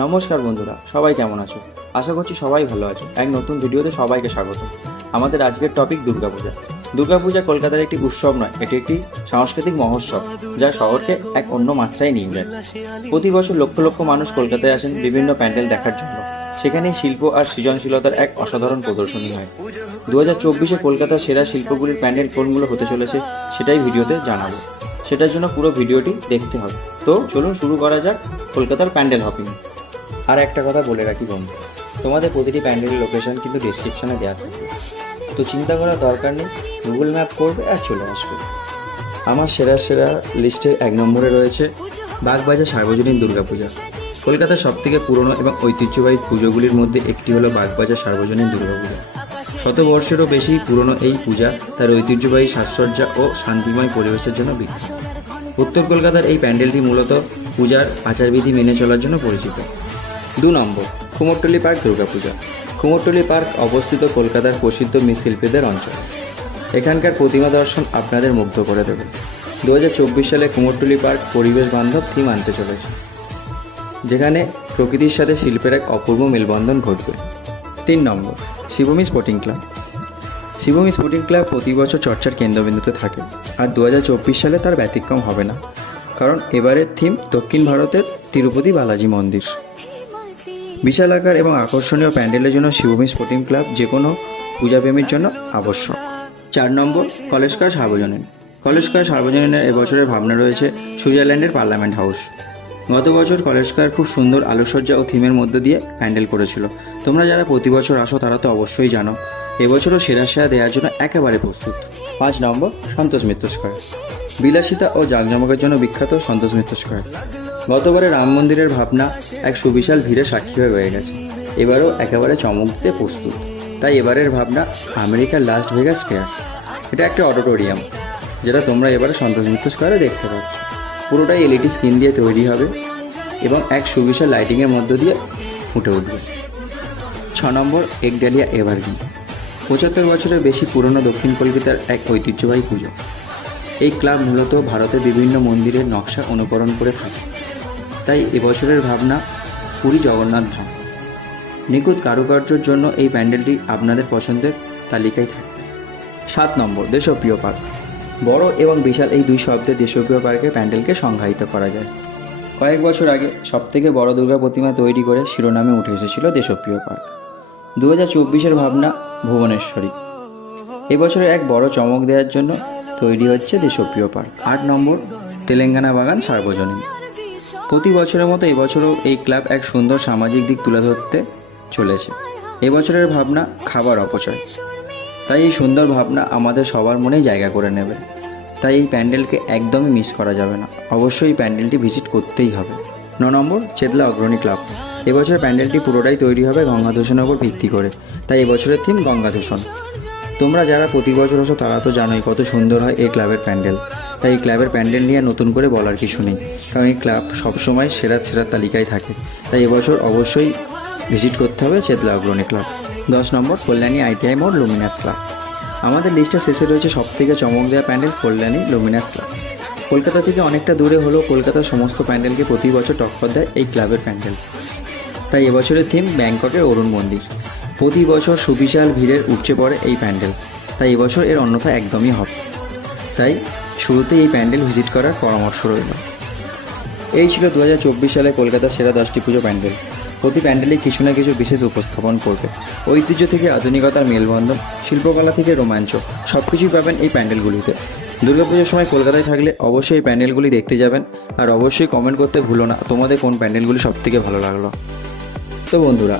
নমস্কার বন্ধুরা, সবাই কেমন আছো? আশা করছি সবাই ভালো আছো। এক নতুন ভিডিওতে সবাইকে স্বাগত। আমাদের আজকের টপিক দুর্গাপূজা। দুর্গাপূজা কলকাতার একটি উৎসব নয়, এটি একটি সাংস্কৃতিক মহোৎসব যা শহরকে এক অন্য মাত্রায় নিয়ে যায়। প্রতি বছর লক্ষ লক্ষ মানুষ কলকাতায় আসেন বিভিন্ন প্যান্ডেল দেখার জন্য। সেখানে শিল্প আর সৃজনশীলতার এক অসাধারণ প্রদর্শনী হয়। 2024-এ কলকাতার সেরা শিল্পগুলির প্যান্ডেল কোনগুলো হতে চলেছে সেটাই ভিডিওতে জানাবো। সেটার জন্য পুরো ভিডিওটি দেখতে হবে। তো চলুন শুরু করা যাক কলকাতার প্যান্ডেল হপিং। আর একটা কথা বলে রাখি বন্ধু, তোমাদের প্রতিটি প্যান্ডেলের লোকেশন কিন্তু ডিসক্রিপশনে দেওয়া থাকবে, তো চিন্তা করার দরকার নেই, গুগল ম্যাপ করবে আর চলে আসবে। আমার সেরা লিস্টের 1 নম্বরে রয়েছে বাগবাজার সার্বজনীন দুর্গাপূজা। কলকাতার সবথেকে পুরনো এবং ঐতিহ্যবাহী পুজোগুলির মধ্যে একটি হলো বাগবাজার সার্বজনীন দুর্গাপূজা। শতবর্ষেরও বেশি পুরনো এই পূজা তার ঐতিহ্যবাহী সাজসজ্জা ও শান্তিময় পরিবেশের জন্য বিখ্যাত। উত্তর কলকাতার এই প্যান্ডেলটি মূলত পূজার আচারবিধি মেনে চলার জন্য পরিচিত। 2 নম্বর, কুমোরটুলি পার্ক দুর্গাপূজা। কুমোরটুলি পার্ক অবস্থিত কলকাতার প্রসিদ্ধ মৃৎশিল্পীদের অঞ্চল। এখানকার প্রতিমা দর্শন আপনাদের মুগ্ধ করে দেবে। 2024 সালে কুমোরটুলি পার্ক পরিবেশ বান্ধব থিম আনতে চলেছে, যেখানে প্রকৃতির সাথে শিল্পের এক অপূর্ব মেলবন্ধন ঘটবে। 3 নম্বর, শিবমী স্পোর্টিং ক্লাব। শিবমী স্পোর্টিং ক্লাব প্রতি বছর চর্চার কেন্দ্রবিন্দুতে থাকে, আর 2024 সালে তার ব্যতিক্রম হবে না, কারণ এবারের থিম দক্ষিণ ভারতের তিরুপতি বালাজি মন্দির। বিশাল আকার এবং আকর্ষণীয় প্যান্ডেলের জন্য শিবমী স্পোর্টিং ক্লাব যে কোনো পূজাপ্রেমীর জন্য আবশ্যক। 4 নম্বর, কলেজকার সার্বজনীন। কলেজকার সার্বজনীনের এবছরের ভাবনা রয়েছে সুইজারল্যান্ডের পার্লামেন্ট হাউস। গত বছর কলেজকার খুব সুন্দর আলোকসজ্জা ও থিমের মধ্য দিয়ে প্যান্ডেল করেছিল। তোমরা যারা প্রতি বছর আসো তারা তো অবশ্যই জানো, এবছরও সেরা দেওয়ার জন্য একেবারে প্রস্তুত। 5 নম্বর, সন্তোষ মিত্র স্কয়ার। বিলাসিতা ও জাঁকজমকের জন্য বিখ্যাত সন্তোষ মিত্র স্কয়ার। গতবারে রাম মন্দিরের ভাবনা এক সুবিশাল ভিড়ে সাক্ষী হয়ে রয়ে গেছে, এবারও একেবারে চমক দিতে প্রস্তুত। তাই এবারের ভাবনা আমেরিকার লাস ভেগাস ফেয়ার। এটা একটা অডিটোরিয়াম, যেটা তোমরা এবারে সন্তোষ মিত্র স্কয়ারে দেখতে পাচ্ছ। পুরোটাই এলইডি স্ক্রিন দিয়ে তৈরি হবে এবং এক সুবিশাল লাইটিংয়ের মধ্য দিয়ে ফুটে উঠবে। 6 নম্বর, একডালিয়া এভারগ্রিন। 75 বছরের বেশি পুরনো দক্ষিণ কলকাতার এক ঐতিহ্যবাহী পুজো। এই ক্লাব মূলত ভারতের বিভিন্ন মন্দিরের নকশা অনুকরণ করে থাকে, তাই এবছরের ভাবনা পুরী জগন্নাথ ধাম। নিখুঁত কারুকার্যের জন্য এই প্যান্ডেলটি আপনাদের পছন্দের তালিকায় থাকবে। 7 নম্বর, দেশপ্রিয় পার্ক। বড় এবং বিশাল এই 2 শব্দে দেশপ্রিয় পার্কের প্যান্ডেলকে সংজ্ঞায়িত করা যায়। কয়েক বছর আগে সবথেকে বড় দুর্গা প্রতিমা তৈরি করে শিরোনামে উঠে এসেছিল দেশপ্রিয় পার্ক। 2024-এর ভাবনা ভুবনেশ্বরী। এবছরে এক বড় চমক দেওয়ার জন্য তৈরি হচ্ছে দেশপ্রিয় পার্ক। 8 নম্বর, তেলেঙ্গানা বাগান সার্বজনীন। প্রতি বছরের মতো এবছরও এই ক্লাব এক সুন্দর সামাজিক দিক তুলে ধরতে চলেছে। এবছরের ভাবনা খাবার অপচয়। তাই এই সুন্দর ভাবনা আমাদের সবার মনেই জায়গা করে নেবে। তাই এই প্যান্ডেলকে একদমই মিস করা যাবে না, অবশ্যই এই প্যান্ডেলটি ভিজিট করতেই হবে। 9 নম্বর, চেতলা অগ্রণী ক্লাব। এবছর প্যান্ডেলটি পুরোটাই তৈরি হবে গঙ্গা দূষণের উপর ভিত্তি করে, তাই এবছরের থিম গঙ্গা দূষণ। তোমরা যারা প্রতি বছর আসো তারা তো জানোই কত সুন্দর হয় এই ক্লাবের প্যান্ডেল। তাই এই ক্লাবের প্যান্ডেল নিয়ে নতুন করে বলার কিছু নেই, কারণ এই ক্লাব সবসময় সেরা তালিকায় থাকে। তাই এবছর অবশ্যই ভিজিট করতে হবে চেতলা অগ্রণী ক্লাব। 10 নম্বর, কল্যাণী আইটিআই মোড় লুমিনাস ক্লাব। আমাদের লিস্টের শেষে রয়েছে সবথেকে চমক দেওয়া প্যান্ডেল কল্যাণী লুমিনাস ক্লাব। কলকাতা থেকে অনেকটা দূরে হলেও কলকাতার সমস্ত প্যান্ডেলকে প্রতি বছর টক্কর দেয় এই ক্লাবের প্যান্ডেল। তাই এবছরের থিম ব্যাংককের অরুণ মন্দির। প্রতি বছর সুবিশাল ভিড়ের উপচে পড়ে এই প্যান্ডেল, তাই এবছর এর অন্যথা একদমই হবে। তাই শুরুতেই এই প্যান্ডেল ভিজিট করার পরামর্শ রইল। এই ছিল 2024 সালে কলকাতার সেরা 10টি পুজো প্যান্ডেল। প্রতি প্যান্ডেলে কিছু না কিছু বিশেষ উপস্থাপন করবে। ঐতিহ্য থেকে আধুনিকতার মেলবন্ধন, শিল্পকলা থেকে রোমাঞ্চ, সব কিছুই পাবেন এই প্যান্ডেলগুলিতে। দুর্গাপুজোর সময় কলকাতায় থাকলে অবশ্যই এই প্যান্ডেলগুলি দেখতে যাবেন, আর অবশ্যই কমেন্ট করতে ভুলো না তোমাদের কোন প্যান্ডেলগুলি সবথেকে ভালো লাগলো। তো বন্ধুরা,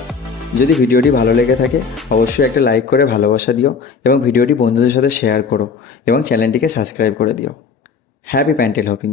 যদি ভিডিওটি ভালো লেগে থাকে অবশ্যই একটা লাইক করে ভালোবাসা দিও এবং ভিডিওটি বন্ধুদের সাথে শেয়ার করো এবং চ্যানেলটিকে সাবস্ক্রাইব করে দিও। Happy pandal hopping.